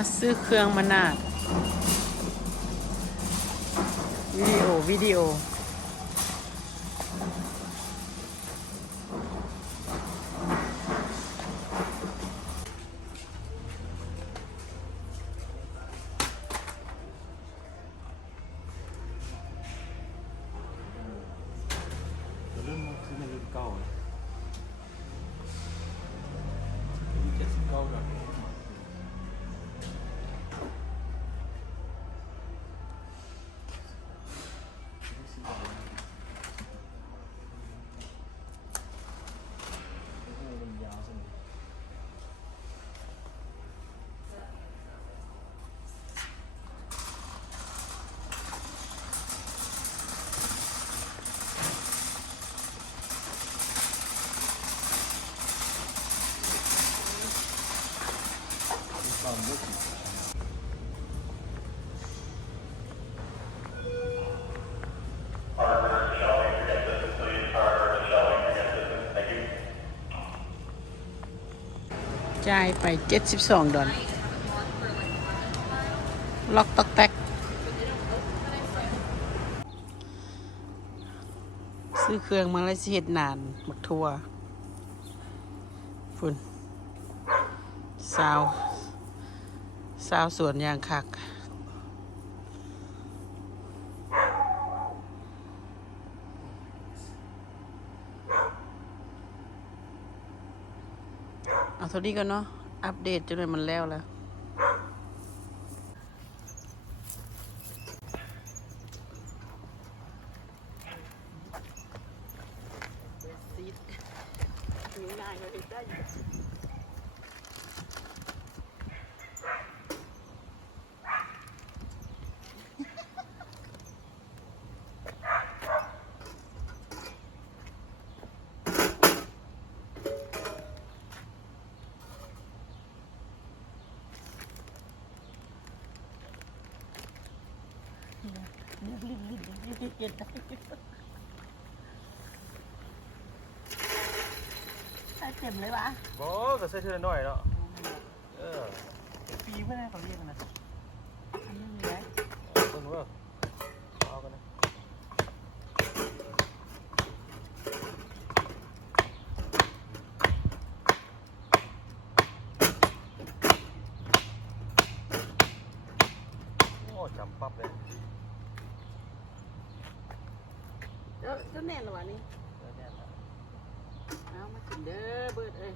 มาซื้อเครื่องมานาดวิดีโอรุ่นคือมันรุ่นเก่า79ดอกความรู้สึกจ่ายไป$72ล็อกตอกแตกซื้อเครื่องมาแล้วสิเฮ็ดนานบักทั่วฝุ่นสาวสวนยางคักเอาเท่านี้ก่อนเนาะอัปเดตจนเลยมันแล้วใส่เต็มเลยวะ โอ้ก็ใส่เท่าน้อยเนาะปีไม่ได้เขาเรียกนะอันนี้มีไหม เพิ่งเลิกเอากันนะโอ้จำปั๊บเลยเจ้าแน่นหรอวะนี่เอามากินเด้อเบิดเอ้ย